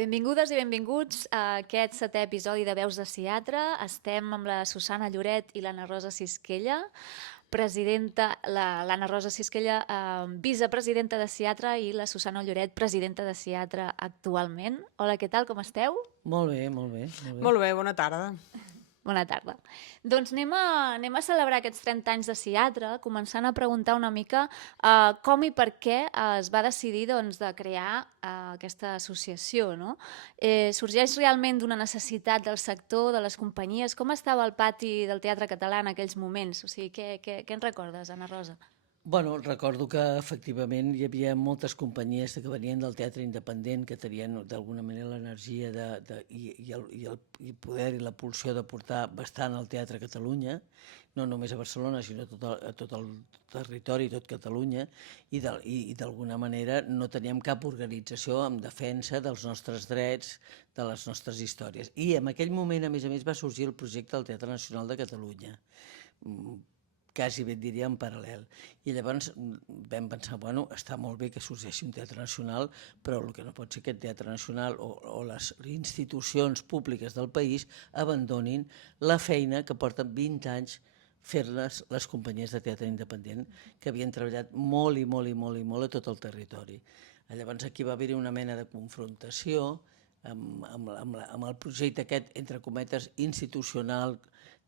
Benvingudes i benvinguts a aquest setè episodi de Veus de Ciatre. Estem amb la Susana Lloret i l'Anna Rosa Sisquella, l'Anna Rosa Sisquella, vicepresidenta de Ciatre, i la Susana Lloret, presidenta de Ciatre actualment. Hola, què tal, com esteu? Molt bé, molt bé. Molt bé, bona tarda. Bona tarda. Doncs anem a celebrar aquests 30 anys de Ciatre, començant a preguntar una mica com i per què es va decidir de crear aquesta associació, no? Sorgeix realment d'una necessitat del sector, de les companyies? Com estava el pati del Teatre Català en aquells moments? O sigui, què en recordes, Anna Rosa? Bueno, recordo que efectivament hi havia moltes companyies que venien del teatre independent que tenien d'alguna manera l'energia i el poder i la pulsió de portar bastant al Teatre a Catalunya, no només a Barcelona, sinó a tot el territori, tot Catalunya, i d'alguna manera no teníem cap organització en defensa dels nostres drets, de les nostres històries. I en aquell moment, a més, va sorgir el projecte del Teatre Nacional de Catalunya, quasi bé et diria en paral·lel. I llavors vam pensar, bueno, està molt bé que sorgeixi un teatre nacional, però el que no pot ser que el teatre nacional o les institucions públiques del país abandonin la feina que porten 20 anys fer-les les companyies de teatre independent, que havien treballat molt i molt i molt i molt a tot el territori. Llavors aquí va haver-hi una mena de confrontació amb el projecte aquest, entre cometes, institucional,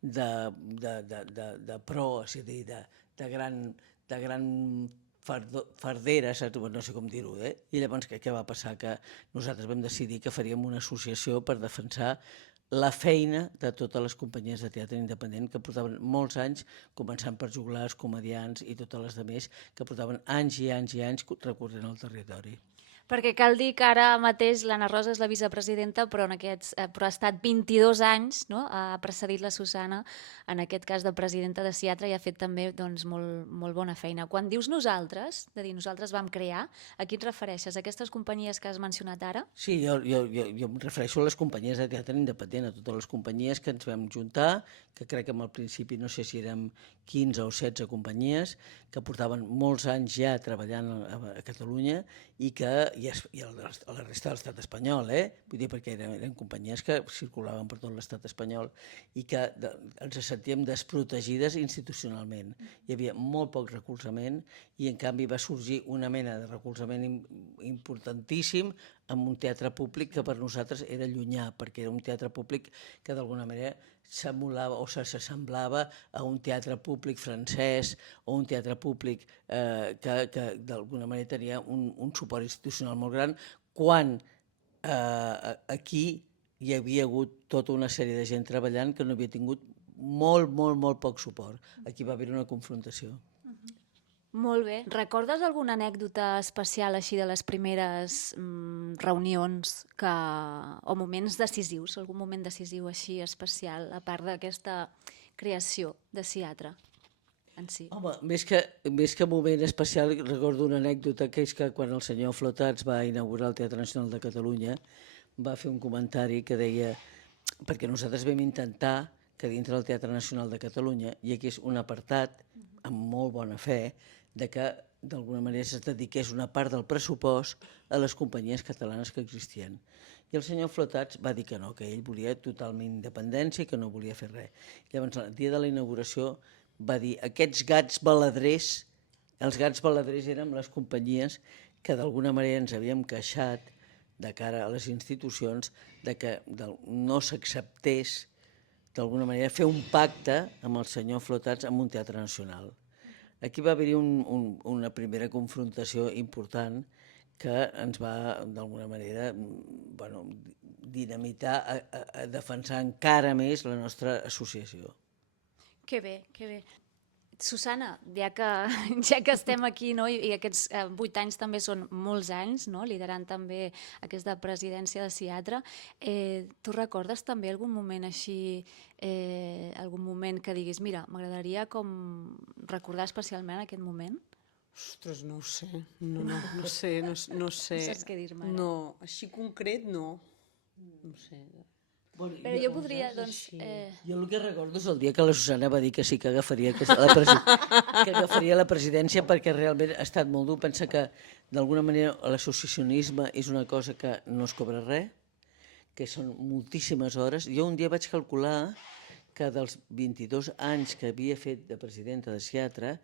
de pro, és a dir, de gran fardera, no sé com dir-ho, I llavors què va passar? Que nosaltres vam decidir que faríem una associació per defensar la feina de totes les companyies de teatre independent que portaven molts anys, començant per joglars, comediants i totes les altres, que portaven anys i anys i anys recorrent el territori. Perquè cal dir que ara mateix l'Anna Rosa és la vicepresidenta, però ha estat 22 anys, no? Ha precedit la Susana, en aquest cas de presidenta de Ciatre, i ha fet també molt bona feina. Quan dius nosaltres, de dir nosaltres vam crear, a qui et refereixes? A aquestes companyies que has mencionat ara? Sí, jo em refereixo a les companyies de teatre independent, a totes les companyies que ens vam juntar, que crec que al principi no sé si érem 15 o 16 companyies, que portaven molts anys ja treballant a Catalunya i a la resta de l'estat espanyol, Vull dir, perquè eren companyies que circulaven per tot l'estat espanyol i que ens sentíem desprotegides institucionalment. Hi havia molt poc recolzament i en canvi va sorgir una mena de recolzament importantíssim amb un teatre públic que per nosaltres era llunyà, perquè era un teatre públic que d'alguna manera s'emulava o s'assemblava a un teatre públic francès o un teatre públic que d'alguna manera tenia un suport institucional molt gran, quan aquí hi havia hagut tota una sèrie de gent treballant que no havia tingut molt poc suport. Aquí va haver una confrontació. Molt bé. Recordes alguna anècdota especial així de les primeres reunions o moments decisius, algun moment decisiu així especial, a part d'aquesta creació de Ciatre en si? Home, més que moment especial, recordo una anècdota, que és que quan el senyor Flotats va inaugurar el Teatre Nacional de Catalunya va fer un comentari que deia, perquè nosaltres vam intentar que dintre del Teatre Nacional de Catalunya hi hagués un apartat, amb molt bona fe, de que d'alguna manera es dediqués una part del pressupost a les companyies catalanes que existien. I el senyor Flotats va dir que no, que ell volia totalment independència i que no volia fer res. Llavors, el dia de la inauguració va dir, aquests gats baladrers, els gats baladrers érem les companyies que d'alguna manera ens havíem queixat de cara a les institucions de que no s'acceptés d'alguna manera fer un pacte amb el senyor Flotats amb un teatre nacional. Aquí va haver-hi una primera confrontació important que ens va, d'alguna manera, dinamitar a defensar encara més la nostra associació. Que bé, que bé. Susana, ja que estem aquí, no, i aquests 8 anys també són molts anys, no, liderant també aquesta presidència de Ciatre, tu recordes també algun moment així, algun moment que diguis, mira, m'agradaria com recordar especialment aquest moment? Ostres, no ho sé, no sé. No saps què dir-me ara? No, així concret no. No sé. Però jo podria, doncs... Jo el que recordo és el dia que la Susana va dir que sí que agafaria la presidència, perquè realment ha estat molt dur. Pensa que d'alguna manera l'associacionisme és una cosa que no es cobra res, que són moltíssimes hores. Jo un dia vaig calcular que dels 22 anys que havia fet de presidenta de Siatra,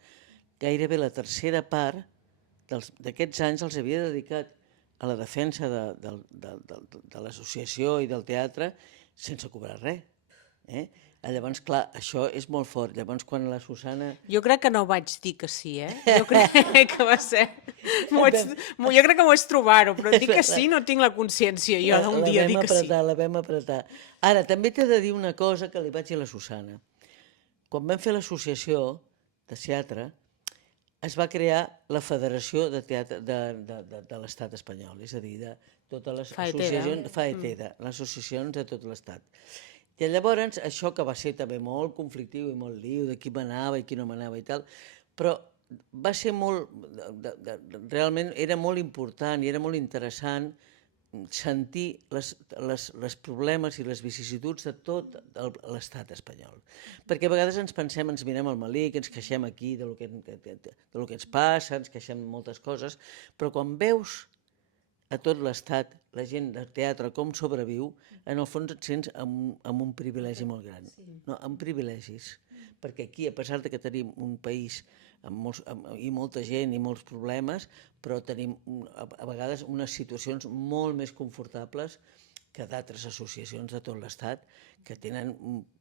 gairebé la tercera part d'aquests anys els havia dedicat a la defensa de l'associació i del teatre sense cobrar res. Llavors, clar, això és molt fort. Llavors, quan la Susana... Jo crec que no vaig dir que sí, Jo crec que va ser... Jo crec que m'ho vaig trobar-ho, però dir que sí no tinc la consciència jo d'un dia dir que sí. La vam apretar. Ara, també t'he de dir una cosa que li vaig dir a la Susana. Quan vam fer l'associació de teatre, es va crear la Federació de Teatre de l'Estat espanyol, és a dir, de totes les associacions... FAETEDA, les associacions de tot l'Estat. I llavors, això que va ser també molt conflictiu i molt liu, de qui manava i qui no manava i tal, però va ser molt... Realment era molt important i era molt interessant sentir les problemes i les vicissituds de tot l'estat espanyol. Perquè a vegades ens pensem, ens mirem al malic, ens queixem aquí del que ens passa, ens queixem moltes coses, però quan veus a tot l'estat la gent del teatre com sobreviu, en el fons et sents amb un privilegi molt gran. No, amb privilegis. Perquè aquí, a pesar que tenim un país i molta gent i molts problemes, però tenim a vegades unes situacions molt més confortables que d'altres associacions de tot l'Estat que tenen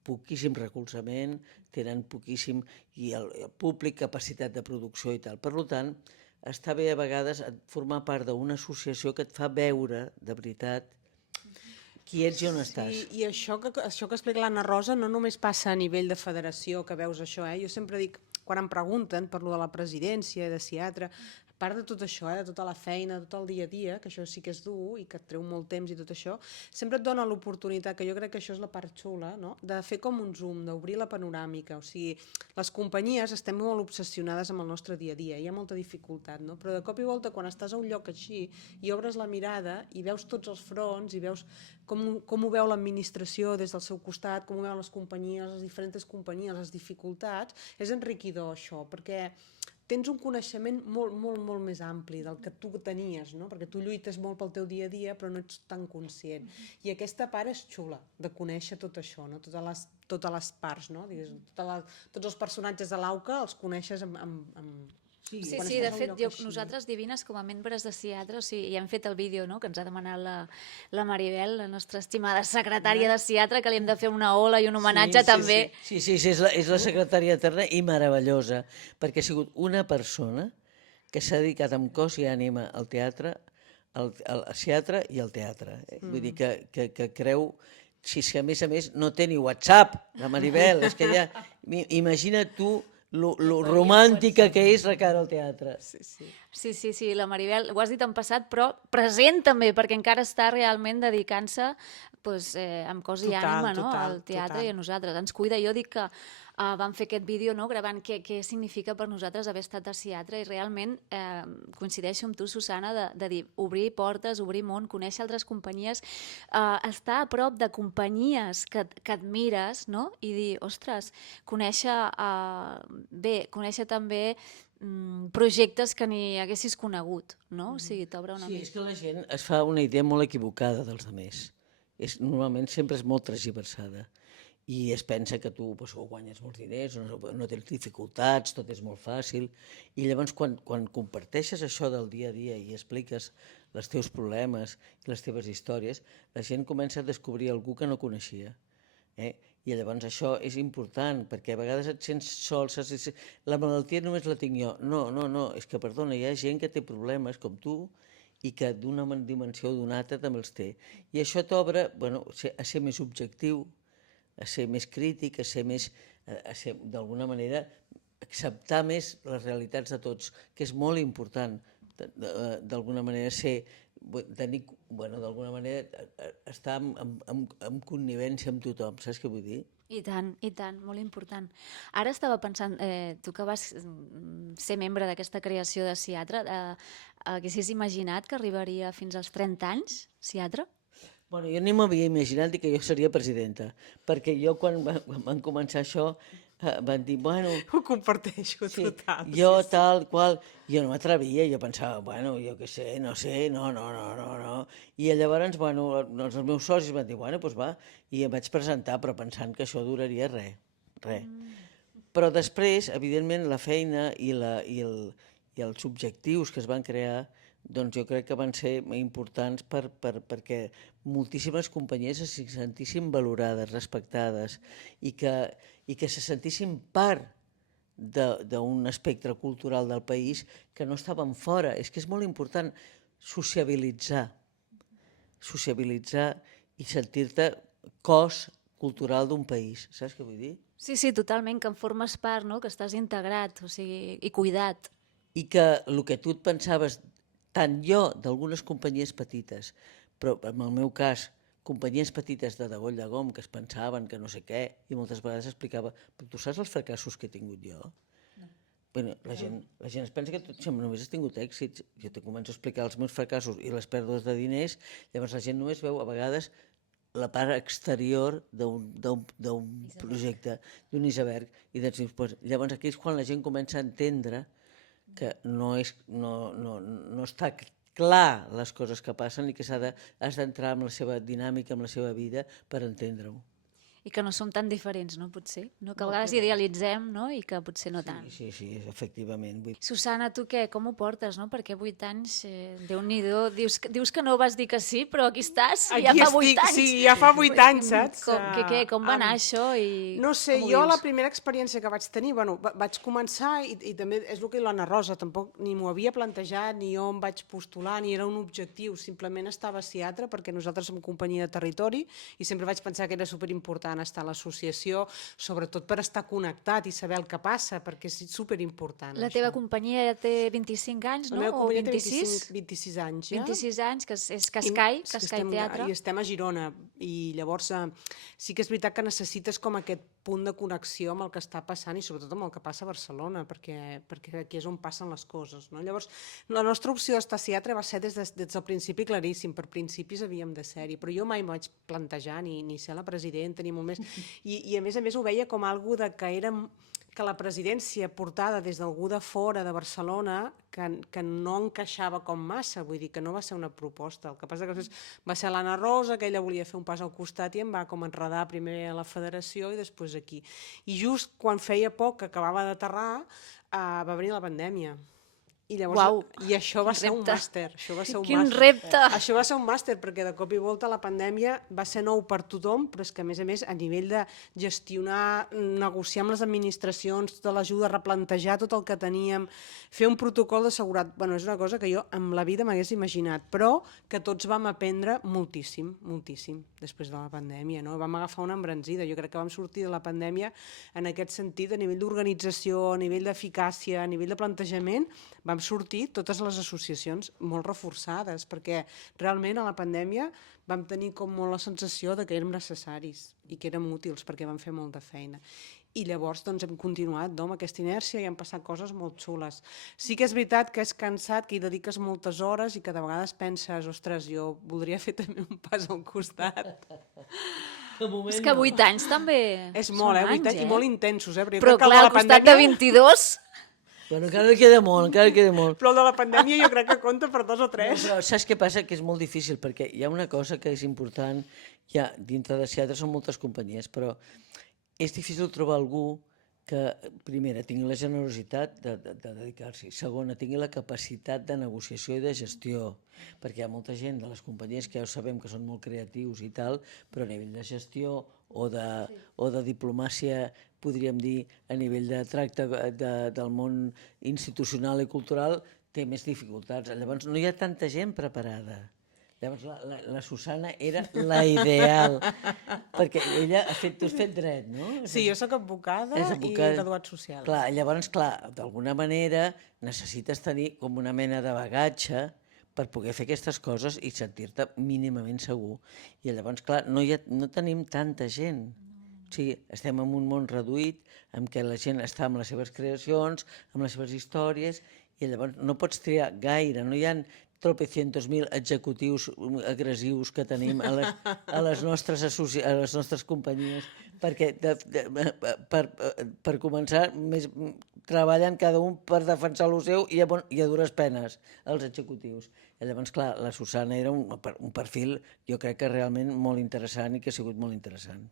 poquíssim recolzament, tenen poquíssim i el públic capacitat de producció i tal. Per tant, està bé a vegades formar part d'una associació que et fa veure de veritat qui ets i on estàs. Sí, i això que explica l'Anna Rosa no només passa a nivell de federació, que veus això, Jo sempre dic, quan em pregunten per lo de la presidència i de teatre, a part de tot això, de tota la feina, de tot el dia a dia, que això sí que és dur i que et treu molt temps i tot això, sempre et dona l'oportunitat, que jo crec que això és la part xula, no? De fer com un zoom, d'obrir la panoràmica. O sigui, les companyies estem molt obsessionades amb el nostre dia a dia, hi ha molta dificultat, no? Però de cop i volta, quan estàs a un lloc així i obres la mirada i veus tots els fronts i veus com ho veu l'administració des del seu costat, com ho veuen les companyies, les diferents companyies, les dificultats, és enriquidor això, perquè tens un coneixement molt, molt, molt més ampli del que tu tenies, no? Perquè tu lluites molt pel teu dia a dia, però no ets tan conscient. I aquesta part és xula, de conèixer tot això, no? Totes les parts, no? Tots els personatges de l'AUCA els coneixes amb Sí, de fet, nosaltres divines com a membres de teatre, o sigui, ja hem fet el vídeo, no?, que ens ha demanat la Maribel, la nostra estimada secretària de teatre, que li hem de fer una ola i un homenatge també. Sí, és la secretària eterna i meravellosa, perquè ha sigut una persona que s'ha dedicat amb cos i ànima al teatre, al teatre i al teatre. Vull dir que creu... Si és que a més no té ni WhatsApp, la Maribel, és que ja... Imagina't tu lo romàntica que és la cara al teatre. Sí, la Maribel, ho has dit en passat, però present també, perquè encara està realment dedicant-se amb cos i ànima al teatre i a nosaltres. Ens cuida. Jo dic que vam fer aquest vídeo gravant què significa per nosaltres haver estat a teatre i realment coincideixo amb tu, Susana, de dir obrir portes, obrir món, conèixer altres companyies, estar a prop de companyies que admires, no? I dir, ostres, conèixer també projectes que ni haguessis conegut, no? O sigui, t'obre una mica. Sí, és que la gent es fa una idea molt equivocada dels altres. Normalment sempre és molt transversada i es pensa que tu guanyes molts diners, no tens dificultats, tot és molt fàcil, i llavors quan comparteixes això del dia a dia i expliques els teus problemes i les teves històries, la gent comença a descobrir algú que no coneixia. I llavors això és important, perquè a vegades et sents sol, la malaltia només la tinc jo. No, és que, perdona, hi ha gent que té problemes com tu i que d'una dimensió o d'una altra també els té. I això t'obre a ser més objectiu, a ser més crític, a ser d'alguna manera, acceptar més les realitats de tots, que és molt important, d'alguna manera, d'alguna manera, estar en connivència amb tothom, saps què vull dir? I tant, molt important. Ara estava pensant, tu que vas ser membre d'aquesta creació de teatre, haguessis imaginat que arribaria fins als 30 anys, teatre? Jo ni m'havia imaginat que jo seria presidenta, perquè jo quan vam començar això van dir, bueno, Ho comparteixo sí, total. jo tal qual, jo no m'atrevia, jo pensava, bueno, jo què sé, no sé, no. I llavors, bueno, els meus socis van dir, bueno, doncs va, i em vaig presentar, però pensant que això duraria res. Però després, evidentment, la feina i els objectius que es van crear, doncs jo crec que van ser importants perquè moltíssimes companyies se sentissin valorades, respectades i que se sentissin part d'un espectre cultural del país que no estaven fora. És que és molt important sociabilitzar i sentir-te cos cultural d'un país. Saps què vull dir? Sí, totalment, que en formes part, no? Que estàs integrat, o sigui, i cuidat. I que el que tu et pensaves, tant jo d'algunes companyies petites, però en el meu cas, companyies petites de Degoll de Gom que es pensaven que no sé què, i moltes vegades explicava, però tu saps els fracassos que he tingut jo? No. Bueno, la gent es pensa que només has tingut èxits. Jo te començo a explicar els meus fracassos i les pèrdues de diners, llavors la gent només veu a vegades la part exterior d'un projecte, d'un iceberg, i llavors aquí és quan la gent comença a entendre que no està clar les coses que passen i que has d'entrar en la seva dinàmica, en la seva vida per entendre-ho. I que no som tan diferents, no, potser? No, que a vegades idealitzem, no?, i que potser no tant. Sí, efectivament. Susana, tu què? Com ho portes, no? Perquè 8 anys, Déu-n'hi-do, dius que no vas dir que sí, però aquí estàs, Aquí ja fa 8 estic, anys. sí, ja fa 8 anys, saps? Com va anar això? No sé, com ho jo vius? la primera experiència que vaig tenir, bueno, vaig començar i també és el que l'Anna Rosa, tampoc ni m'ho havia plantejat, ni jo em vaig postular, ni era un objectiu, simplement estava a Siatra perquè nosaltres som companyia de territori i sempre vaig pensar que era superimportant estar a l'associació, sobretot per estar connectat i saber el que passa, perquè és superimportant. La teva companyia ja té 25 anys, no? La meva O companyia té 26? 26 anys, ja. 26 anys, que és Cascai, Cascai Teatre. I estem a Girona, i llavors sí que és veritat que necessites com aquest punt de connexió amb el que està passant i sobretot amb el que passa a Barcelona, perquè aquí és on passen les coses, no? Llavors, la nostra opció d'estar a Siatra va ser des del principi claríssim, per principis havíem de ser-hi, però jo mai m'ho vaig plantejar ni ser la presidenta, ni molt més, i a més ho veia com algo de que la presidència portada des d'algú de fora de Barcelona que no encaixava com massa, vull dir que no va ser una proposta. El que passa que va ser l'Anna Rosa, que ella volia fer un pas al costat i em va com enredar primer a la federació i després aquí. I just quan feia poc que acabava d'aterrar va venir la pandèmia. I llavors, Uau, i això va ser un repte. màster. Quin repte! Això va ser un màster, perquè de cop i volta la pandèmia va ser nou per tothom, però és que a més, a nivell de gestionar, negociar amb les administracions, tota l'ajuda, replantejar tot el que teníem, fer un protocol de seguretat, bueno, és una cosa que jo en la vida m'hagués imaginat, però que tots vam aprendre moltíssim, moltíssim, després de la pandèmia, no? Vam agafar una embranzida. Jo crec que vam sortir de la pandèmia en aquest sentit, a nivell d'organització, a nivell d'eficàcia, a nivell de plantejament, vam sortir totes les associacions molt reforçades, perquè realment a la pandèmia vam tenir com molt la sensació de que érem necessaris i que érem útils perquè vam fer molta feina. I llavors doncs, hem continuat amb aquesta inèrcia i han passat coses molt xules. Sí que és veritat que és cansat, que hi dediques moltes hores i que de vegades penses, ostres, jo voldria fer també un pas al costat. És que 8 anys també És molt, són 8 anys, i molt intensos, però Però clar, al costat de 22... Bueno, encara queda molt. Però el de la pandèmia jo crec que compta per 2 o 3. No, però saps què passa? Que és molt difícil, perquè hi ha una cosa que és important, dintre de Siatra són moltes companyies, però és difícil trobar algú que, primera, tingui la generositat de dedicar-s'hi, segona, tingui la capacitat de negociació i de gestió, perquè hi ha molta gent de les companyies que ja ho sabem que són molt creatius i tal, però a nivell de gestió o de diplomàcia, podríem dir, a nivell de tracte del món institucional i cultural, té més dificultats. Llavors, no hi ha tanta gent preparada. Llavors, la Susana era la ideal, perquè ella tu has fet dret, no? Sí, jo soc advocada i graduat social. Clar, llavors, d'alguna manera necessites tenir com una mena de bagatge per poder fer aquestes coses i sentir-te mínimament segur. I llavors, clar, no tenim tanta gent. O sigui, estem en un món reduït en què la gent està amb les seves creacions, amb les seves històries, i llavors no pots triar gaire, no hi ha tropecientos mil executius agressius que tenim a les nostres companyies, perquè per començar treballen cada un per defensar el seu i a dures penes els executius. I llavors, clar, la Susana era un perfil, jo crec que realment molt interessant i que ha sigut molt interessant.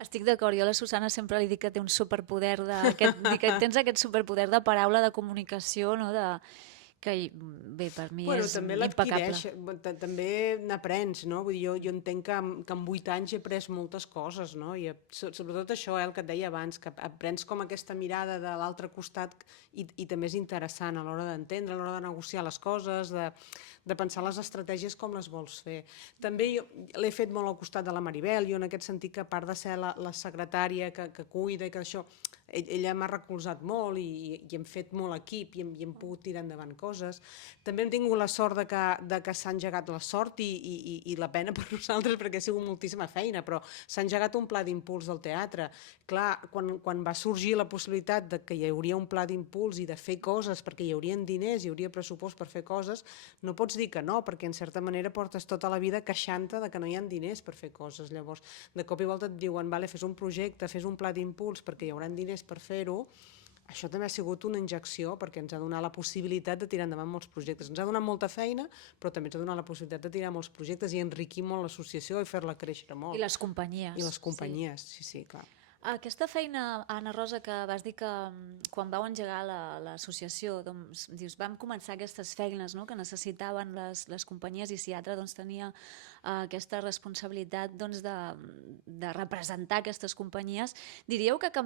Estic d'acord, jo a la Susana sempre li dic que té un superpoder que tens aquest superpoder de paraula, de comunicació, no? Que bé, per mi és també impecable. l'adquireix, també n'aprens, no? Vull dir, jo entenc que en 8 anys he après moltes coses, no? I sobretot això, el que et deia abans, que aprens com aquesta mirada de l'altre costat i també és interessant a l'hora d'entendre, a l'hora de negociar les coses, de pensar les estratègies com les vols fer. També jo l'he fet molt al costat de la Maribel, jo en aquest sentit que a part de ser la secretària que cuida i que això, ella m'ha recolzat molt i hem fet molt equip i hem pogut tirar endavant coses. També hem tingut la sort de que s'ha engegat la sort i la pena per nosaltres perquè ha sigut moltíssima feina, però s'ha engegat un pla d'impuls del teatre. Clar, quan va sorgir la possibilitat de que hi hauria un pla d'impuls i de fer coses perquè hi haurien diners, hi hauria pressupost per fer coses, no pots dir que no, perquè en certa manera portes tota la vida queixant-te de que no hi ha diners per fer coses. Llavors, de cop i volta et diuen, vale, fes un projecte, fes un pla d'impuls perquè hi haurà diners per fer-ho. Això també ha sigut una injecció perquè ens ha donat la possibilitat de tirar endavant molts projectes. Ens ha donat molta feina, però també ens ha donat la possibilitat de tirar molts projectes i enriquir molt l'associació i fer-la créixer molt. I les companyies. I les companyies, sí, clar. Aquesta feina, Anna Rosa, que vas dir que quan vau engegar l'associació, doncs, dius, vam començar aquestes feines, no?, que necessitaven les companyies i Siatra doncs, tenia aquesta responsabilitat doncs, de representar aquestes companyies. Diríeu que ha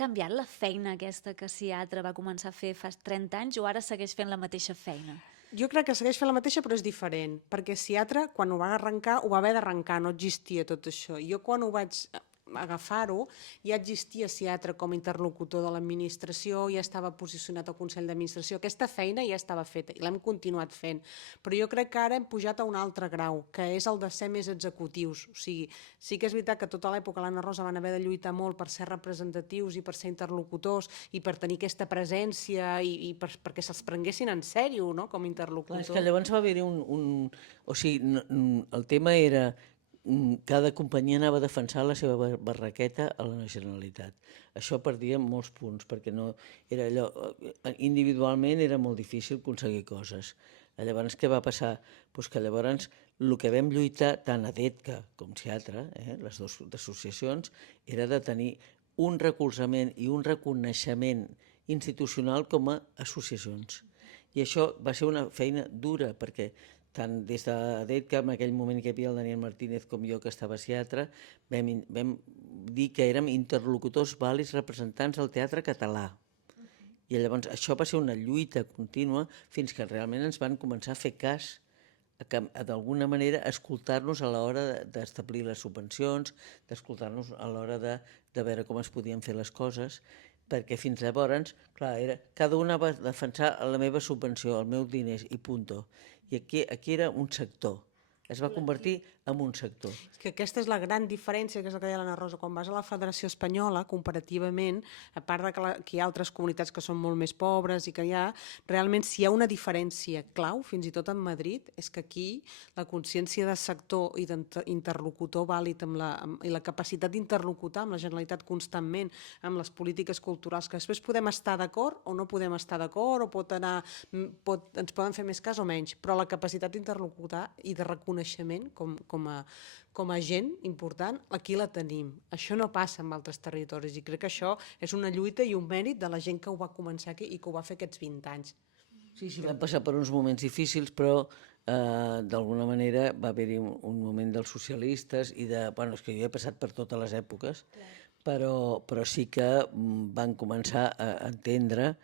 canviat la feina aquesta que Siatra va començar a fer fa 30 anys o ara segueix fent la mateixa feina? Jo crec que segueix fent la mateixa, però és diferent, perquè Siatra, quan ho va arrencar, ho va haver d'arrencar, no existia tot això. Jo quan ho vaig agafar-ho, ja existia Siatra com a interlocutor de l'administració, ja estava posicionat al Consell d'Administració, aquesta feina ja estava feta i l'hem continuat fent, però jo crec que ara hem pujat a un altre grau, que és el de ser més executius, o sigui, sí que és veritat que tota l'època l'Anna Rosa van haver de lluitar molt per ser representatius i per ser interlocutors i per tenir aquesta presència i perquè se'ls prenguessin en sèrio, no?, com a interlocutors. Clar, és que llavors va haver-hi o sigui, el tema era cada companyia anava a defensar la seva barraqueta a la Generalitat. Això perdia molts punts, perquè no era allò, individualment era molt difícil aconseguir coses. Llavors, què va passar? Pues que llavors el que vam lluitar, tant a DETCA com Siatra, les dues associacions, era de tenir un recolzament i un reconeixement institucional com a associacions. I això va ser una feina dura, perquè tant des de DETCA, en aquell moment que hi havia el Daniel Martínez com jo, que estava a Siatra, vam dir que érem interlocutors vàlids representants del teatre català. I llavors això va ser una lluita contínua fins que realment ens van començar a fer cas, d'alguna manera, escoltar-nos a l'hora d'establir les subvencions, d'escoltar-nos a l'hora de veure com es podien fer les coses, perquè fins llavors, clar, cada una va defensar la meva subvenció, els meus diners i punto. I aquí era un sector, es va convertir en un sector. És que aquesta és la gran diferència, que és el que deia l'Anna Rosa, quan vas a la Federació Espanyola, comparativament, a part que hi ha altres comunitats que són molt més pobres i que realment si hi ha una diferència clau, fins i tot en Madrid, és que aquí la consciència de sector i d'interlocutor vàlid i la capacitat d'interlocutar amb la Generalitat constantment, amb les polítiques culturals, que després podem estar d'acord o no podem estar d'acord, o ens poden fer més cas o menys, però la capacitat d'interlocutar i de reconeixement com a gent important, aquí la tenim. Això no passa en altres territoris i crec que això és una lluita i un mèrit de la gent que ho va començar aquí i que ho va fer aquests 20 anys. Sí, vam passar per uns moments difícils, però d'alguna manera va haver-hi un moment dels socialistes i és que jo he passat per totes les èpoques, però sí que van començar a entendre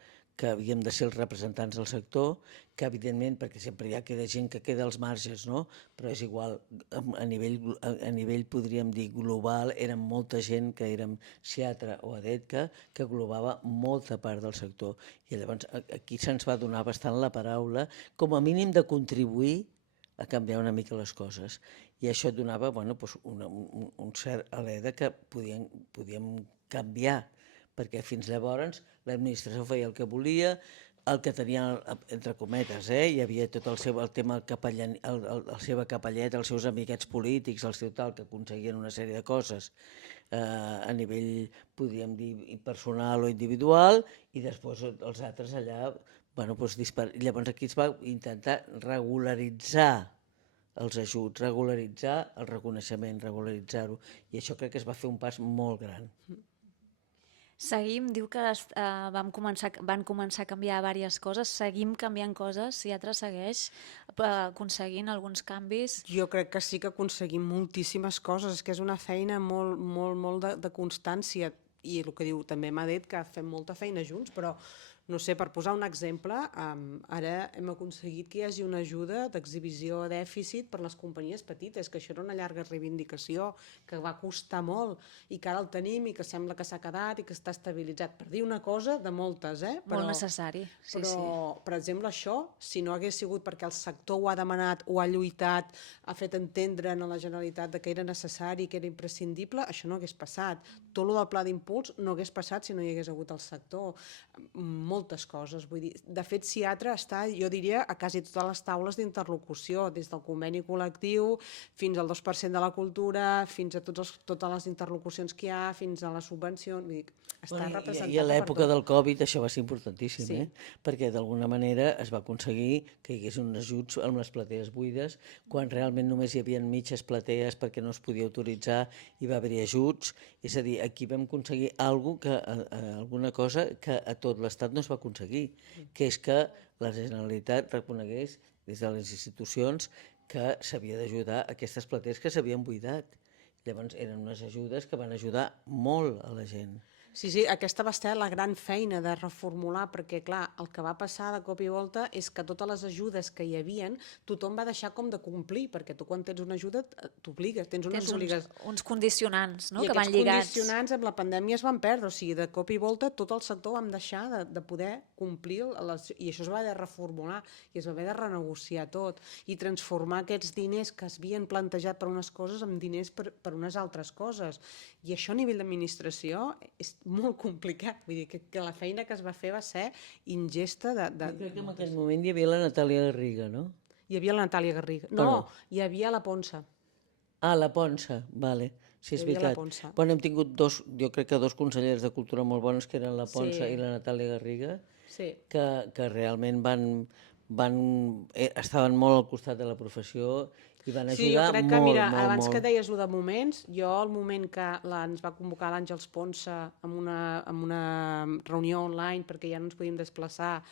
que havíem de ser els representants del sector, que evidentment, perquè sempre hi ha gent que queda als marges, no? Però és igual, a nivell podríem dir global, érem molta gent que érem Siatra o ADETCA, que globava molta part del sector. I llavors aquí se'ns va donar bastant la paraula, com a mínim de contribuir a canviar una mica les coses. I això donava un cert alè que podíem canviar, perquè fins llavors l'administració feia el que volia, el que tenia, entre cometes, hi havia tot el tema el seva capellet, els seus amiguets polítics, el seu tal, que aconseguien una sèrie de coses a nivell, podríem dir, personal o individual, i després els altres allà, bueno, doncs llavors aquí es va intentar regularitzar els ajuts, regularitzar el reconeixement, regularitzar-ho, i això crec que es va fer un pas molt gran. Seguim, diu que van començar a canviar diverses coses, seguim canviant coses, si altre segueix aconseguint alguns canvis. Jo crec que sí que aconseguim moltíssimes coses, és que és una feina molt de constància, i el que diu també m'ha dit que fem molta feina junts, però no sé, per posar un exemple, ara hem aconseguit que hi hagi una ajuda d'exhibició a dèficit per les companyies petites, que això era una llarga reivindicació, que va costar molt, i que ara el tenim i que sembla que s'ha quedat i que està estabilitzat. Per dir una cosa de moltes, però, molt necessari, sí, però, sí. per exemple, això, si no hagués sigut perquè el sector ho ha demanat, ho ha lluitat, ha fet entendre a la Generalitat que era necessari, que era imprescindible, això no hagués passat. Tot el del pla d'impuls no hagués passat si no hi hagués hagut el sector. Moltes coses, vull dir. De fet, Siatra està, jo diria, a quasi totes les taules d'interlocució, des del conveni col·lectiu fins al 2% de la cultura, fins a totes les interlocucions que hi ha, fins a les subvencions, vull dir, està representat. I a l'època del Covid això va ser importantíssim, Sí. Perquè d'alguna manera es va aconseguir que hi hagués uns ajuts amb les platees buides, quan realment només hi havia mitges platees perquè no es podia autoritzar i va haver-hi ajuts. És a dir, aquí vam aconseguir alguna cosa que a tot l'Estat no es va aconseguir, que és que la Generalitat reconegués des de les institucions que s'havia d'ajudar aquestes platees que s'havien buidat. Llavors eren unes ajudes que van ajudar molt a la gent. Sí, aquesta va ser la gran feina de reformular, perquè, clar, el que va passar de cop i volta és que totes les ajudes que hi havien, tothom va deixar com de complir, perquè tu quan tens una ajuda t'obligues, tens uns condicionants, no?, I que van aquests lligats. condicionants amb la pandèmia es van perdre, o sigui, de cop i volta tot el sector vam deixar de poder complir, i això es va haver de reformular, i es va haver de renegociar tot, i transformar aquests diners que es havien plantejat per unes coses en diners per unes altres coses. I això a nivell d'administració és molt complicat, vull dir que la feina que es va fer va ser ingesta de... Jo crec que en aquell moment hi havia la Natàlia Garriga, no? Hi havia la Natàlia Garriga. No, hi havia la Ponsa. Ah, la Ponsa, vale. Sí, és veritat. Bueno, hem tingut jo crec que dos consellers de Cultura molt bons, que eren la Ponsa i la Natàlia Garriga, que realment estaven molt al costat de la professió i van ajudar molt. Sí, jo crec que, mira, abans que deies de moments, jo el moment que ens va convocar l'Àngels Ponsa en una reunió online perquè ja no ens podíem desplaçar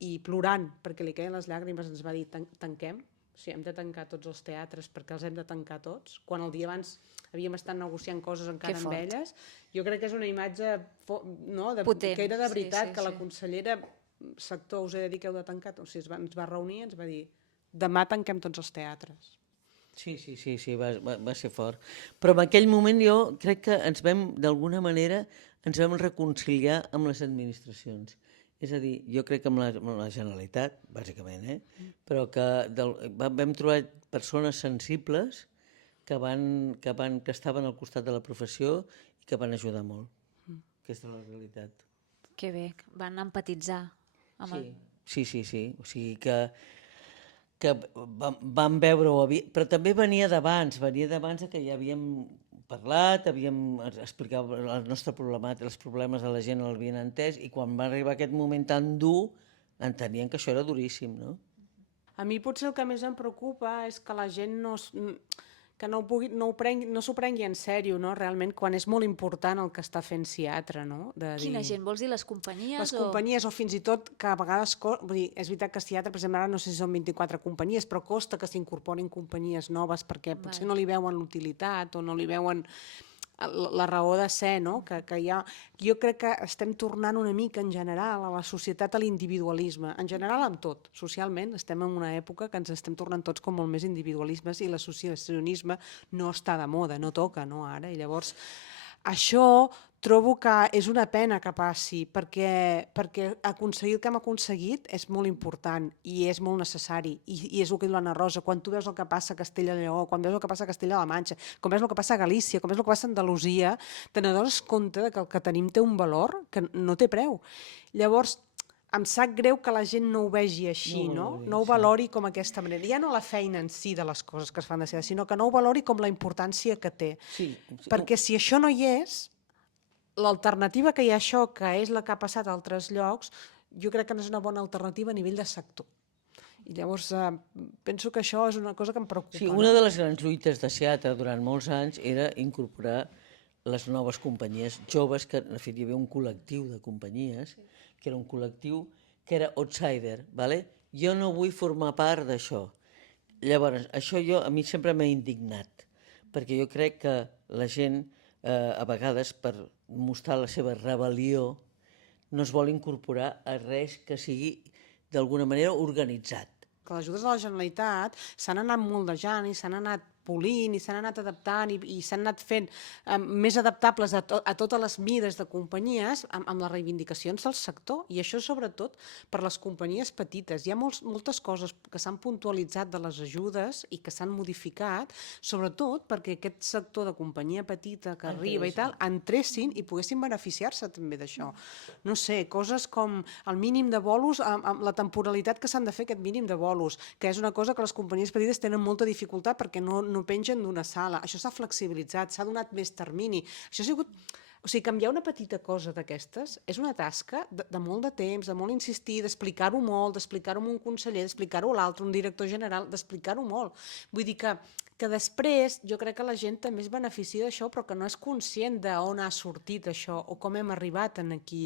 i plorant perquè li queien les llàgrimes ens va dir tanquem, o sigui, hem de tancar tots els teatres perquè els hem de tancar tots, quan el dia abans havíem estat negociant coses encara amb elles. Jo crec que és una imatge potent, que era de veritat, que la consellera sector us he de dir que heu de tancar, o sigui, ens va reunir i ens va dir demà tanquem tots els teatres. Sí, va ser fort. Però en aquell moment jo crec que d'alguna manera, ens vam reconciliar amb les administracions. És a dir, jo crec que amb la Generalitat, bàsicament, però que vam trobar persones sensibles que estaven al costat de la professió i que van ajudar molt. Aquesta és la realitat. Que bé, van empatitzar. Sí. O sigui que vam veure-ho, però també venia d'abans que ja havíem parlat, havíem explicat la nostra problemàtica, els problemes de la gent l'havien entès, i quan va arribar aquest moment tan dur, entenien que això era duríssim, no? A mi potser el que més em preocupa és que la gent no s'ho prengui en sèrio, no? Realment, quan és molt important el que està fent Siatra, no? Quina gent? Vols dir les companyies? Les companyies, o fins i tot que a vegades... Vull dir, és veritat que Siatra, per exemple, ara no sé si són 24 companyies, però costa que s'incorporin companyies noves perquè potser no li veuen l'utilitat o no li veuen la raó de ser, no? Que hi ha... Jo crec que estem tornant una mica, en general, a la societat a l'individualisme. En general, amb tot. Socialment, estem en una època que ens estem tornant tots com molt més individualismes i l'associacionisme no està de moda, no toca, no, ara. I llavors, això trobo que és una pena que passi, perquè aconseguir el que hem aconseguit és molt important i és molt necessari, i és el que diu l'Anna Rosa. Quan tu veus el que passa a Castella i Lleó, quan veus el que passa a Castella-La Manxa, quan veus el que passa a Galícia, quan veus el que passa a Andalusia, te n'adones compte que el que tenim té un valor que no té preu. Llavors, em sap greu que la gent no ho vegi així, no ho valori com aquesta manera. Ja no la feina en si de les coses que es fan de seda, sinó que no ho valori com la importància que té. Sí. Perquè si això no hi és, l'alternativa que hi ha a això, que és la que ha passat a altres llocs, jo crec que no és una bona alternativa a nivell de sector. I llavors penso que això és una cosa que em preocupa. Sí, una de les grans lluites de Seattle durant molts anys era incorporar les noves companyies joves, que de fet hi havia un col·lectiu de companyies, que era un col·lectiu que era outsider, ¿vale? Jo no vull formar part d'això. Llavors, això a mi sempre m'ha indignat, perquè jo crec que la gent, a vegades, per mostrar la seva rebel·lió, no es vol incorporar a res que sigui d'alguna manera organitzat. Que les ajudes de la Generalitat s'han anat moldejant i s'han anat polint i s'han anat adaptant i s'han anat fent més adaptables a totes les mides de companyies amb les reivindicacions del sector, i això sobretot per les companyies petites. Hi ha moltes coses que s'han puntualitzat de les ajudes i que s'han modificat, sobretot perquè aquest sector de companyia petita que arriba i tal, entressin i poguessin beneficiar-se també d'això. No sé, coses com el mínim de bolos, amb la temporalitat que s'han de fer aquest mínim de bolos, que és una cosa que les companyies petites tenen molta dificultat perquè no pengen d'una sala. Això s'ha flexibilitzat, s'ha donat més termini. Això ha sigut... O sigui, canviar una petita cosa d'aquestes és una tasca de molt de temps, de molt insistir, d'explicar-ho molt, d'explicar-ho a un conseller, d'explicar-ho a l'altre, un director general, d'explicar-ho molt. Vull dir que després jo crec que la gent també es beneficia d'això, però que no és conscient d'on ha sortit això o com hem arribat aquí.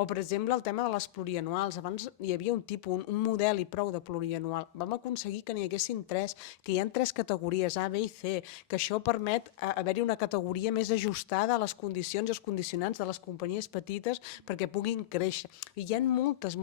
O, per exemple, el tema de les plurianuals. Abans hi havia un tipus, un model i prou de plurianual. Vam aconseguir que n'hi haguessin 3, que hi ha 3 categories, A, B i C, que això permet haver-hi una categoria més ajustada a les condicions i els condicionants de les companyies petites perquè puguin créixer. I hi ha moltes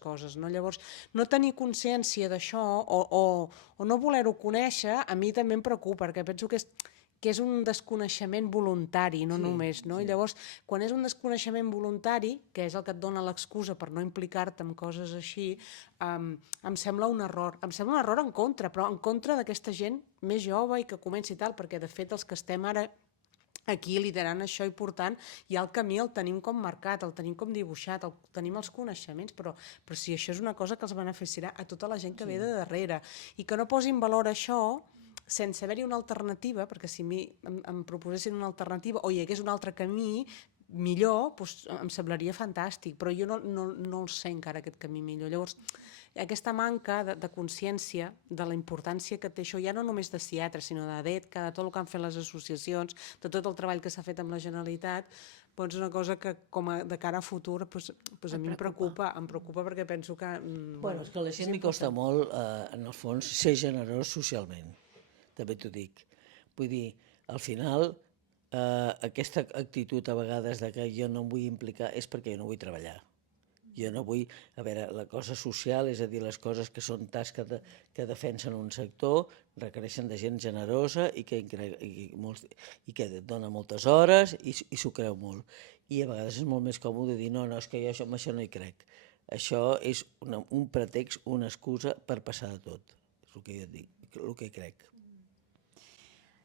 coses, no? Llavors, no tenir consciència d'això o no voler-ho conèixer, a mi també em preocupa, perquè penso que és un desconeixement voluntari, no només, no? I llavors, quan és un desconeixement voluntari, que és el que et dona l'excusa per no implicar-te en coses així, em sembla un error. Em sembla un error en contra, però en contra d'aquesta gent més jove i que comenci tal, perquè de fet els que estem ara aquí liderant això i portant, ja el camí el tenim com marcat, el tenim com dibuixat, tenim els coneixements, però si això és una cosa que els beneficiarà a tota la gent que ve de darrere, i que no posin valor a això sense haver-hi una alternativa, perquè si em proposessin una alternativa o hi hagués un altre camí millor, doncs em semblaria fantàstic, però jo no el sé encara aquest camí millor. Llavors, aquesta manca de consciència de la importància que té això, ja no només de Seattle, sinó de DETCA, de tot el que han fet les associacions, de tot el treball que s'ha fet amb la Generalitat, doncs és una cosa que de cara a futur a mi em preocupa perquè penso que... Bueno, és que a la gent li costa molt, en el fons, ser generós socialment, també t'ho dic. Vull dir, al final, aquesta actitud a vegades de que jo no em vull implicar és perquè jo no vull treballar. Jo no vull... A veure, la cosa social, és a dir, les coses que són tasques que defensen un sector, requereixen de gent generosa i que et dona moltes hores i s'ho creu molt. I a vegades és molt més còmode dir no, és que jo amb això no hi crec. Això és un pretext, una excusa per passar de tot. És el que jo et dic, el que crec.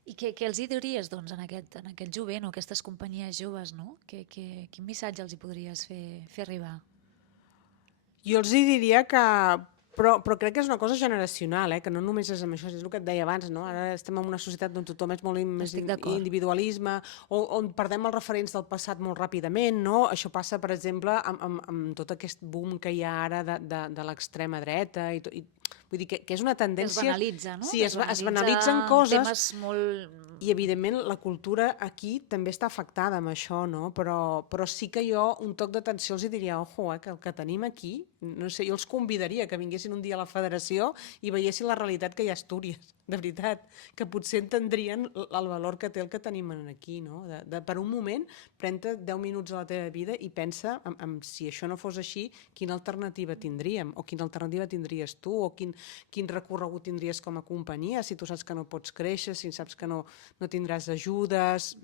I què els hi diries, doncs, en aquest jovent o aquestes companyies joves, no? Quin missatge els hi podries fer arribar? Jo els diria que... Però crec que és una cosa generacional, que no només és amb això, és el que et deia abans, no? Ara estem en una societat on tothom és molt més individualisme, on perdem els referents del passat molt ràpidament, no? Això passa, per exemple, amb tot aquest boom que hi ha ara de l'extrema dreta i vull dir que és una tendència... Es banalitza, no? Sí, es banalitzen coses temes molt... I, evidentment, la cultura aquí també està afectada amb això, no? Però sí que jo un toc d'atenció els diria, ojo, que el que tenim aquí, no sé, jo els convidaria que vinguessin un dia a la federació i veiessin la realitat que hi ha a Astúries, de veritat, que potser entendrien el valor que té el que tenim aquí, no? Per un moment, pren-te 10 minuts a la teva vida i pensa si això no fos així, quina alternativa tindríem, o quina alternativa tindries tu, o quin recorregut tindries com a companyia, si tu saps que no pots créixer, si saps que no tindràs ajudes.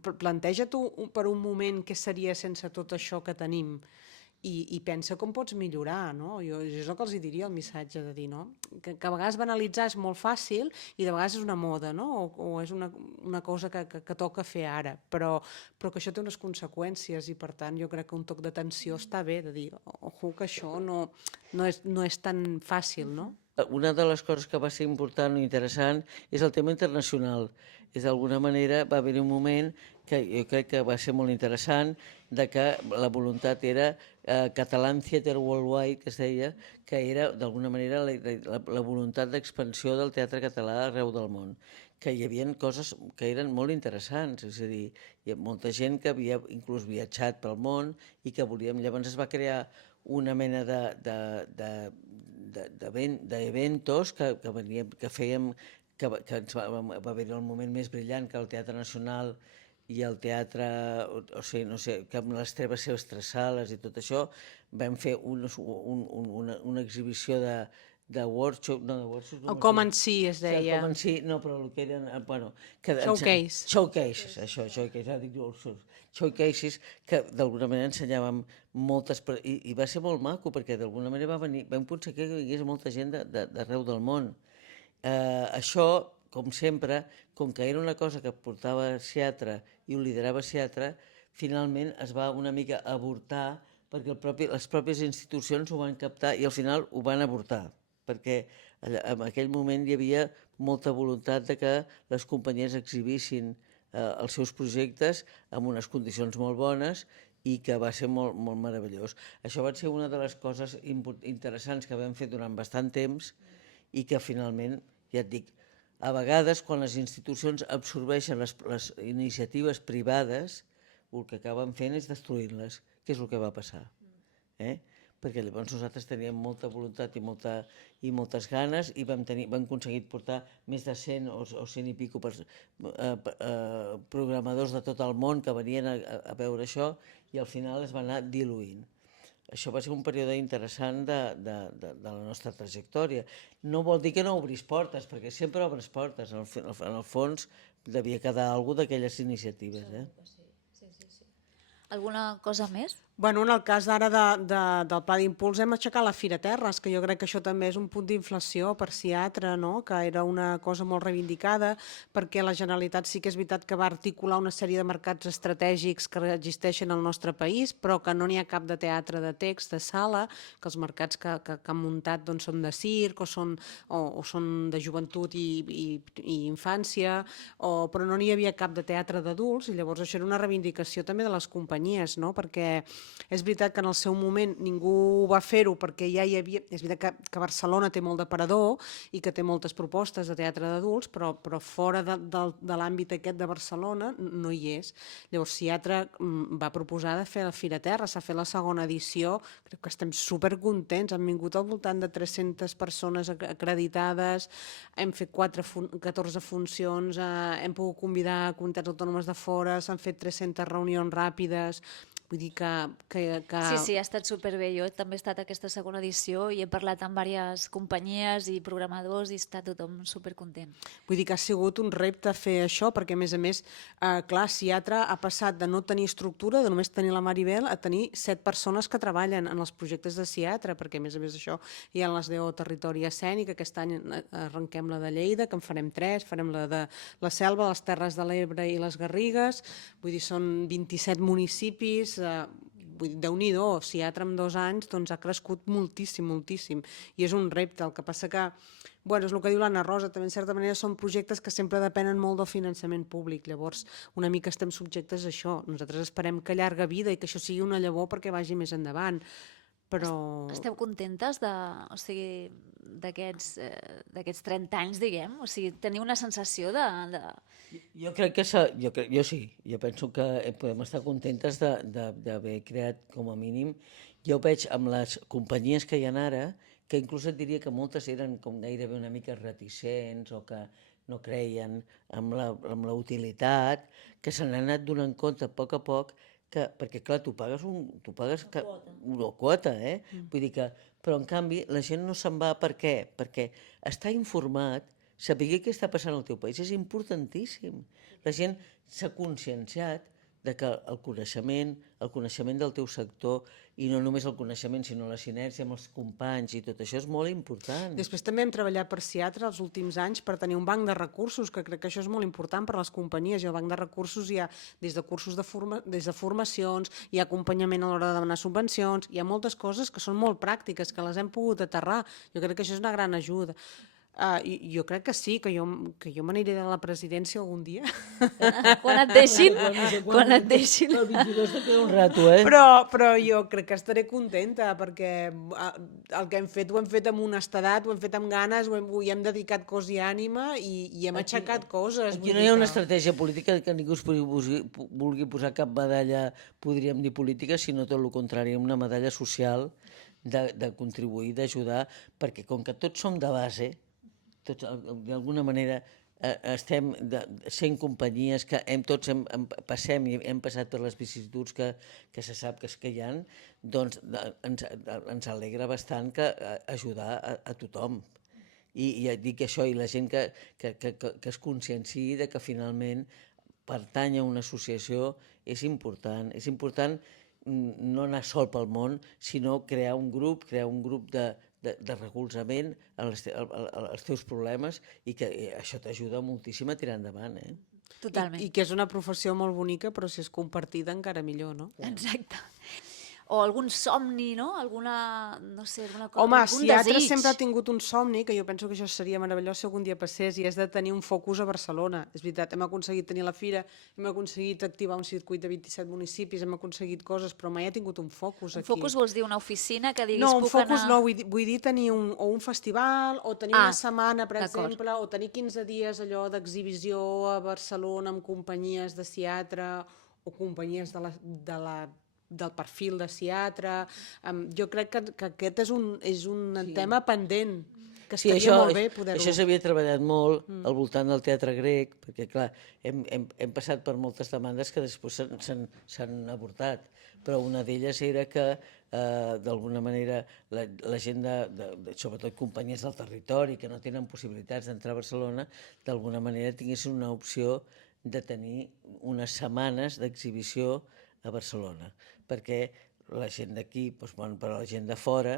Planteja tu per un moment què seria sense tot això que tenim, i pensa com pots millorar, no? Jo és el que els diria, el missatge de dir, no? Que a vegades banalitzar és molt fàcil i de vegades és una moda, no? O és una cosa que toca fer ara, però que això té unes conseqüències i per tant jo crec que un toc d'atenció està bé, de dir, ojo, que això no és tan fàcil, no? Una de les coses que va ser important i interessant és el tema internacional. D'alguna manera va haver un moment que jo crec que va ser molt interessant de que la voluntat era Catalan Theatre Worldwide, que es deia, que era d'alguna manera la voluntat d'expansió del teatre català arreu del món, que hi havia coses que eren molt interessants, és a dir, hi ha molta gent que havia inclús viatjat pel món i que volíem, llavors es va crear una mena d'eventos que fèiem, que va haver el moment més brillant que el Teatre Nacional i el teatre, o sigui, no sé, que amb les seves tres sales i tot això, vam fer una exhibició de workshop, no, de workshop... El Com en Si es deia. Com en Si, no, però el que eren... Bueno, Showcase. Showcases, això, showcase, ara dic workshops. Showcases, que d'alguna manera ensenyàvem moltes... I va ser molt maco, perquè d'alguna manera vam aconseguir que vingués molta gent d'arreu del món. Això, com sempre, com que era una cosa que portava Seatre i ho liderava Seatre, finalment es va una mica avortar perquè les pròpies institucions ho van captar i al final ho van avortar, perquè en aquell moment hi havia molta voluntat de que les companyies exhibissin els seus projectes en unes condicions molt bones i que va ser molt, molt meravellós. Això va ser una de les coses interessants que vam fer durant bastant temps i que finalment, ja et dic, a vegades quan les institucions absorbeixen les iniciatives privades, el que acaben fent és destruir-les, que és el que va passar. Perquè llavors nosaltres teníem molta voluntat i moltes ganes i vam aconseguir portar més de 100 o 100 i pico programadors de tot el món que venien a veure això i al final es va anar diluint. Això va ser un període interessant de la nostra trajectòria. No vol dir que no obris portes, perquè sempre obres portes. En el fons devia quedar alguna d'aquelles iniciatives. Alguna cosa més? Bueno, en el cas ara del Pla d'Impuls hem aixecat la Fira Terres, que jo crec que això també és un punt d'inflexió per Seatre, no? Que era una cosa molt reivindicada, perquè la Generalitat sí que és veritat que va articular una sèrie de mercats estratègics que existeixen al nostre país, però que no n'hi ha cap de teatre de text, de sala, que els mercats que han muntat doncs, són de circ o són de joventut i infància, però no n'hi havia cap de teatre d'adults, i llavors això era una reivindicació també de les companyies, no? Perquè és veritat que en el seu moment ningú va fer-ho perquè ja hi havia... És veritat que Barcelona té molt d'aparador i que té moltes propostes de teatre d'adults, però fora de l'àmbit aquest de Barcelona no hi és. Llavors, Seatre va proposar de fer la Fira Terra, s'ha fet la segona edició, crec que estem supercontents, han vingut al voltant de 300 persones acreditades, hem fet 14 funcions, hem pogut convidar comunitats autònomes de fora, s'han fet 300 reunions ràpides. Vull dir que... Sí, ha estat superbé. Jo també he estat a aquesta segona edició i he parlat amb diverses companyies i programadors i està tothom supercontent. Vull dir que ha sigut un repte fer això, perquè a més, clar, Seatre ha passat de no tenir estructura, de només tenir la Maribel, a tenir 7 persones que treballen en els projectes de Seatre, perquè a més això hi ha les 10 Territori Escènic, aquest any arrenquem la de Lleida, que en farem 3, farem la de la Selva, les Terres de l'Ebre i les Garrigues, vull dir, són 27 municipis, Déu-n'hi-do, Seatre en 2 anys doncs ha crescut moltíssim, moltíssim, i és un repte. El que passa que, bueno, és el que diu l'Anna Rosa, també en certa manera són projectes que sempre depenen molt del finançament públic, llavors una mica estem subjectes a això. Nosaltres esperem que llarga vida i que això sigui una llavor perquè vagi més endavant. Però... Esteu contentes d'aquests 30 anys, diguem? O sigui, teniu una sensació de... Jo crec que jo sí, jo penso que podem estar contentes d'haver creat com a mínim. Jo ho veig amb les companyies que hi ha ara, que inclús et diria que moltes eren com gairebé una mica reticents o que no creien amb la utilitat, que se n'han anat donant compte a poc, perquè clar, tu pagues una quota, Vull dir que, però en canvi la gent no se'n va. Per què? Perquè estar informat, saber què està passant al teu país és importantíssim. La gent s'ha conscienciat de que el coneixement del teu sector, i no només el coneixement, sinó la sinergia amb els companys, i tot això és molt important. Després també hem treballat per Ciatra els últims anys per tenir un banc de recursos, que crec que això és molt important per a les companyies. I el banc de recursos hi ha des de cursos des de formacions, hi ha acompanyament a l'hora de demanar subvencions, hi ha moltes coses que són molt pràctiques, que les hem pogut aterrar. Jo crec que això és una gran ajuda. Jo crec que sí, que jo me n'aniré de la presidència algun dia. Quan et deixin, quan et deixin. El 22 te queda un rato, Però jo crec que estaré contenta, perquè el que hem fet ho hem fet amb honestedat, ho hem fet amb ganes, hi hem dedicat cos i ànima i hem aixecat coses. Aquí no hi ha una estratègia política que ningú es vulgui posar cap medalla, podríem dir política, sinó tot el contrari, una medalla social de contribuir, d'ajudar, perquè com que tots som de base, tots d'alguna manera estem sent companyies que tots passem i hem passat per les vicissituds que se sap que hi ha, doncs ens alegra bastant ajudar a tothom. I dic això, i la gent que es conscienciï de que finalment pertany a una associació és important. És important no anar sol pel món, sinó crear un grup de recolzament als teus problemes, i que això t'ajuda moltíssim a tirar endavant. Totalment. I que és una professió molt bonica, però si és compartida encara millor, no? Exacte. O algun somni, no? Alguna, no sé, alguna cosa, Home, algun Ciatra desig. sempre ha tingut un somni, que jo penso que això seria meravellós si algun dia passés, i és de tenir un focus a Barcelona. És veritat, hem aconseguit tenir la fira, hem aconseguit activar un circuit de 27 municipis, hem aconseguit coses, però mai ha tingut un focus aquí. Un focus vols dir una oficina que diguis No, un puc focus anar... no, vull dir tenir un festival, o tenir una setmana, per exemple, o tenir 15 dies allò d'exhibició a Barcelona amb companyies de Ciatra, o companyies del perfil de Ciatra. Jo crec que aquest és un tema pendent, que estaria molt bé poder-ho. Això s'havia treballat molt al voltant del teatre grec, perquè clar, hem passat per moltes demandes que després s'han avortat, però una d'elles era que d'alguna manera la gent, sobretot companyies del territori que no tenen possibilitats d'entrar a Barcelona, d'alguna manera tinguessin una opció de tenir unes setmanes d'exhibició a Barcelona, perquè la gent d'aquí, però la gent de fora,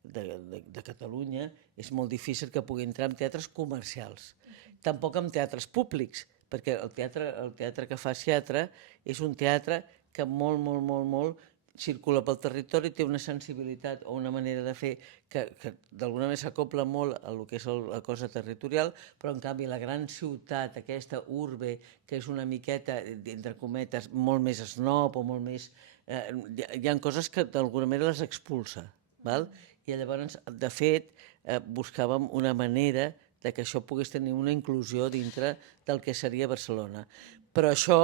de Catalunya, és molt difícil que pugui entrar en teatres comercials. Tampoc en teatres públics, perquè el teatre que fa Ciatra és un teatre que molt circula pel territori, té una sensibilitat o una manera de fer que d'alguna manera s'acopla molt a lo que és la cosa territorial, però en canvi la gran ciutat, aquesta urbe, que és una miqueta, entre cometes, molt més snob o molt més... hi ha coses que d'alguna manera les expulsa, val? I llavors, de fet, buscàvem una manera de que això pogués tenir una inclusió dintre del que seria Barcelona. Però això,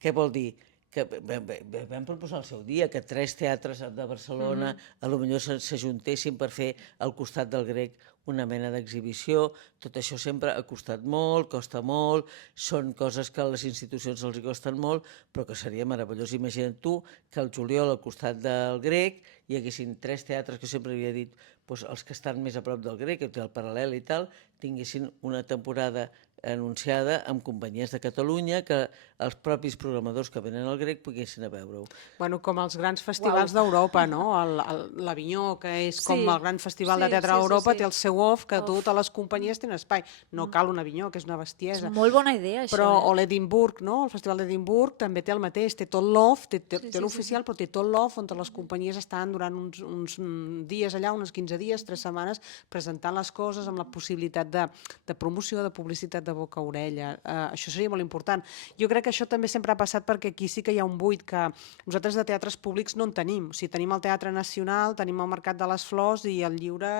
què vol dir? Que vam proposar al seu dia que 3 teatres de Barcelona potser s'ajuntessin per fer al costat del grec una mena d'exhibició. Tot això sempre ha costat molt, costa molt, són coses que a les institucions els costen molt, però que seria meravellós. Imagina't tu que al juliol al costat del grec hi haguessin 3 teatres, que sempre havia dit, els que estan més a prop del grec, el Paral·lel i tal, tinguessin una temporada anunciada amb companyies de Catalunya, que els propis programadors que venen al grec poguessin a veure-ho. Bueno, com els grans festivals d'Europa, no? L'Avinyó, que és com el gran festival de teatre d'Europa, té el seu off, que totes les companyies tenen espai. No cal un Avinyó, que és una bestiesa. És molt bona idea, això. Però, o l'Edimburg, no? El festival d'Edimburg també té el mateix, té tot l'off, té l'oficial, però té tot l'off, on les companyies estan durant uns dies allà, uns 15 dies, 3 setmanes, presentant les coses amb la possibilitat de promoció, de publicitat, de boca a orella. Això seria molt important. Jo crec que això també sempre ha passat perquè aquí sí que hi ha un buit que nosaltres de teatres públics no en tenim. O sigui, tenim el Teatre Nacional, tenim el Mercat de les Flors i el Lliure,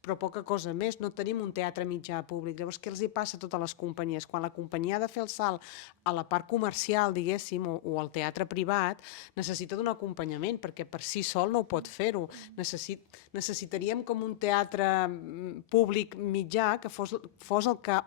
però poca cosa més. No tenim un teatre mitjà públic. Llavors, què els hi passa a totes les companyies? Quan la companyia ha de fer el salt a la part comercial, diguéssim, o al teatre privat, necessita d'un acompanyament, perquè per si sol no ho pot fer-ho. Necessitaríem com un teatre públic mitjà que fos el que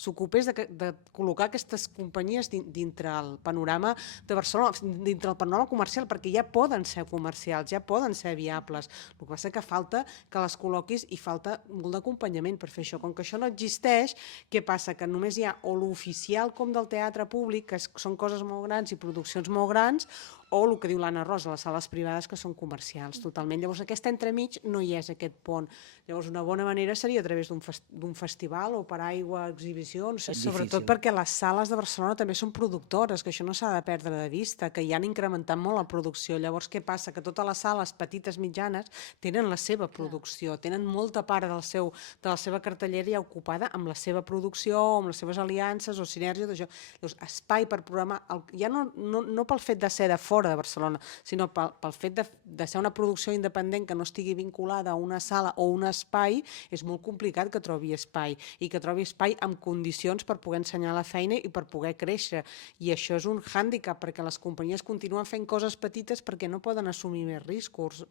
s'ocupés de col·locar aquestes companyies dintre el panorama de Barcelona, dintre el panorama comercial, perquè ja poden ser comercials, ja poden ser viables. El que passa és que falta que les col·loquis i i falta molt d'acompanyament per fer això. Com que això no existeix, què passa? Que només hi ha o l'oficial com del teatre públic, que són coses molt grans i produccions molt grans, o el que diu l'Anna Rosa, les sales privades que són comercials, totalment. Llavors, aquest entremig no hi és, aquest pont. Llavors, una bona manera seria a través d'un festival o per aigua, exhibició, no sé, sobretot perquè les sales de Barcelona també són productores, que això no s'ha de perdre de vista, que hi han incrementat molt la producció. Llavors, què passa? Que totes les sales petites, mitjanes, tenen la seva producció, tenen molta part de la seva cartellera ja ocupada amb la seva producció, amb les seves aliances o sinergies, d'això. Llavors, espai per programar, ja no pel fet de ser de fora de Barcelona, sinó pel fet de ser una producció independent que no estigui vinculada a una sala o un espai, és molt complicat que trobi espai, i que trobi espai amb condicions per poder ensenyar la feina i per poder créixer. I això és un hàndicap, perquè les companyies continuen fent coses petites perquè no poden assumir més riscos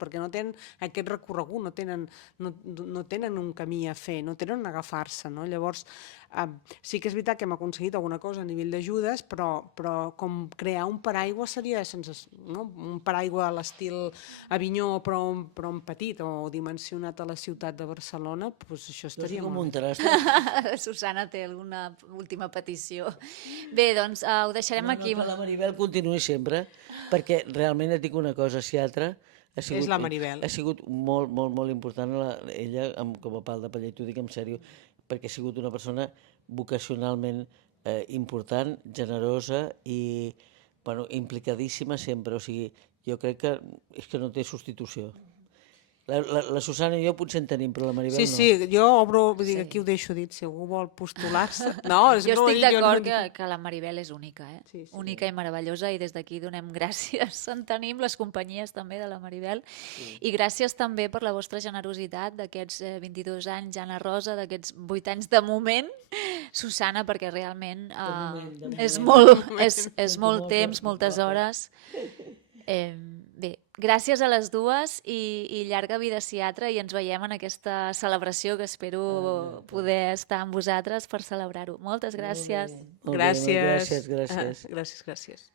perquè no tenen aquest recorregut, no tenen un camí a fer, no tenen on agafar-se, no? Llavors, sí que és veritat que hem aconseguit alguna cosa a nivell d'ajudes, però com crear un paraigua seria un paraigua a l'estil Avinyó, però en petit o dimensionat a la ciutat de Barcelona, doncs això estaria molt bé. Susana té alguna última petició. Bé, doncs ho deixarem aquí. Que la Maribel continuï sempre, perquè realment et dic una cosa, Seatra és la Maribel. Ha sigut molt, molt, molt important ella com a pal de paller, t'ho dic en sèrio, perquè ha sigut una persona vocacionalment important, generosa i implicadíssima sempre. O sigui, jo crec que és que no té substitució. La Susana i jo potser en tenim, però la Maribel no. Sí, jo obro, vull dir, aquí ho deixo dit, si algú vol postular-se. No, jo estic d'acord que la Maribel és única, única i meravellosa, i des d'aquí donem gràcies. En tenim les companyies també de la Maribel, i gràcies també per la vostra generositat d'aquests 22 anys, Anna Rosa, d'aquests 8 anys de moment, Susana, perquè realment és molt temps, moltes hores. Bé, gràcies a les dues i llarga vida Seatra, i ens veiem en aquesta celebració que espero poder estar amb vosaltres per celebrar-ho. Moltes gràcies. Gràcies. Gràcies.